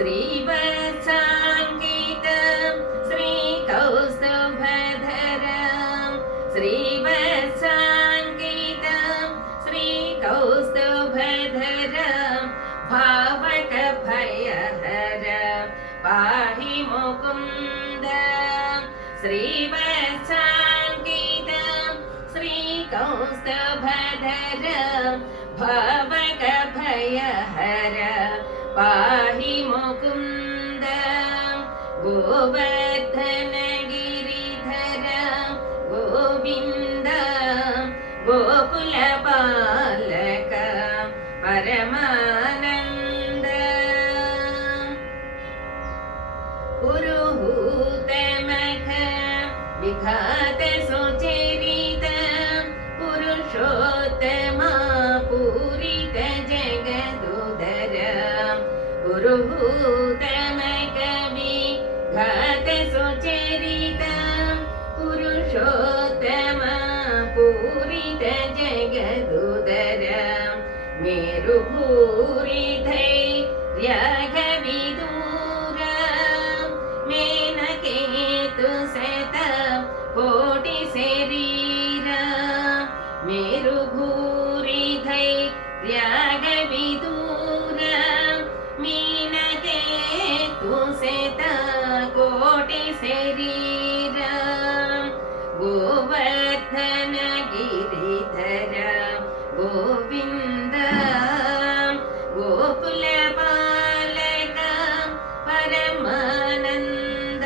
श्रीवत्साङ्कितं श्रीकौस्तुभधरं श्रीवत्साङ्कितं श्रीकौस्तुभधरं भावकभयहर पाहि मुकुन्द श्रीवत्साङ्कितं श्रीकौस्तुभधरं भावकभयहर पाहि मुकुन्द गोवर्धनगिरिधर गोविन्द गोकुलपालक परमानन्द पुरुहूतमख विघात सुचरित पुरुषोत्तमा पूरित जगदुदर पुरुहूतमख विघात सुचरित पुरुषोत्तमा पूरित जगदुदर मेरुभूरिधैर्यघविदूर मेनकेतु सत कोटि शरीर मेरुभूरिधैर्यघविदूर मेनकेतु सत कोटि शरीर गोवर्धन गिरिधर गोविन्द गोकुलपालक परमानन्द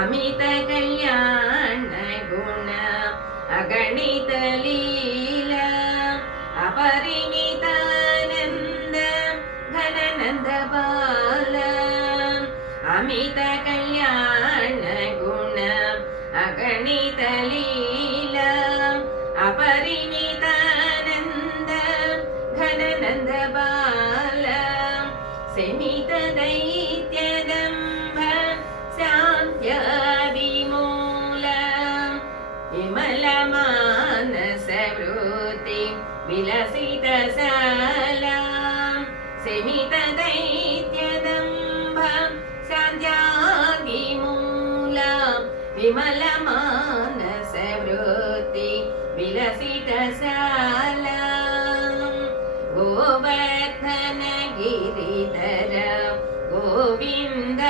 अमित कल्याण गुण अगणित लीला अपरिमितानन्द घननन्द बाल अमित कल्याण गुण अगणित लीला अपरिमितानन्द घननन्द बाल सेमित दैत्यदम्भ शान्त्यादिमूल विमल मानस वृत्ति विलसित साला सेमित दैत्यदम्भ शान्त्यादिमूल विमल मानस वृत्ति विलसित साला गोवर्धन गिरिधर गोविन्द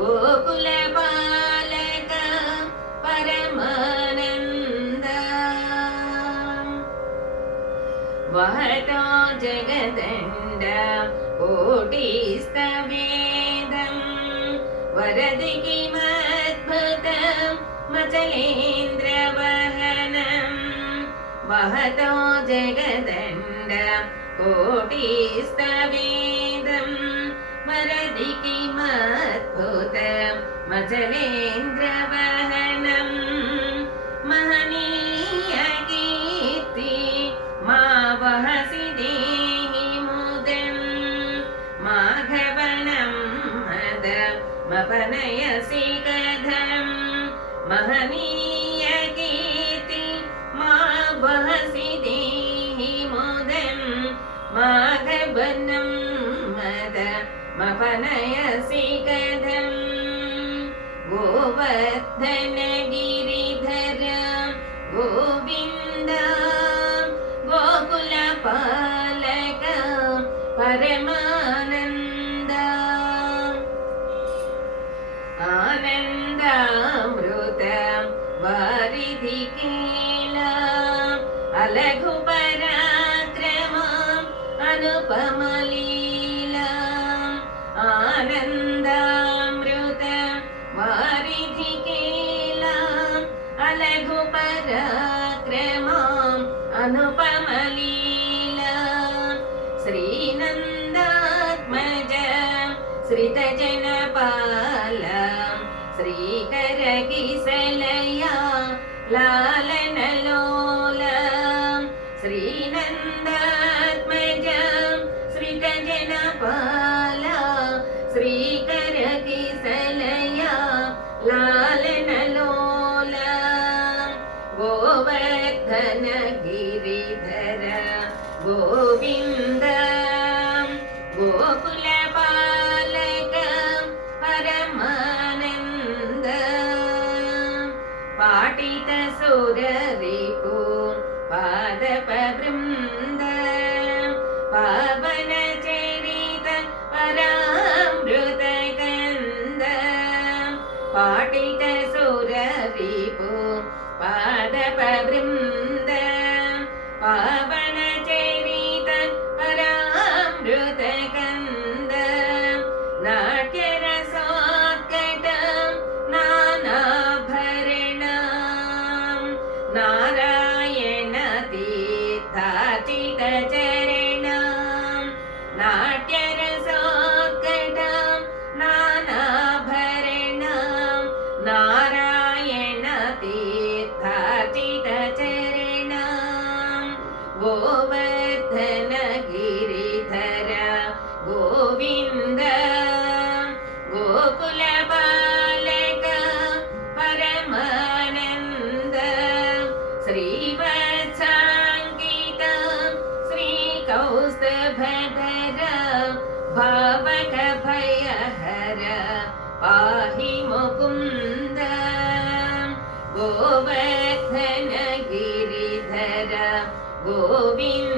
गोकुलपालक परमानन्द वहतो जगदण्ड कोटिस्तवेदं वरदि किमद्भुतं मचलेन्द्रवहनं वहतो जगदण्ड कोटिस्तवेदं वरदि किमद्भुतं मचलेन्द्रवहनं महनीय कीर्ति मा वहसि देहि मुदं माघवनं मद मपनयसि कथं महनीय कीर्ति मा वहसि देहि मुदं माघवनं मद मपनयसि कथं गोवर्धन गिरिधर गोविन्द गोकुलपालक परमानन्द आनन्दामृत वारिधि केला अलघु पराक्रम अनुपमलीला आनन्दामृत वारिधि केला अलघु पराक्रम अनुपमलीला श्रीनन्दात्मज श्रितजनपाल श्रीकर किसलया लालनलोल श्रीनन्दात्मज श्रितजनपाल श्रीकर किसलया लालनलोल गोवर्धन गिरिधर गोविन्द पाटित सुररिपु पादपवृन्द पावन चरित परामृतकन्द नाट्यरसोत्कटं नानाभरणं नारायण तीर्थार्चितचरणं नाट्यरसोत्कटं नानाभरणं नारायण तीर्थार्चितचरणं गोवर्धन गिरिधर गोविन्द गोकुलबालक परमानन्द श्रीवत्साङ्कित श्रीकौस्तुभधर भावक भयहर पाहि मुकुन्द गोवर्धन गिरिधर गोविन्द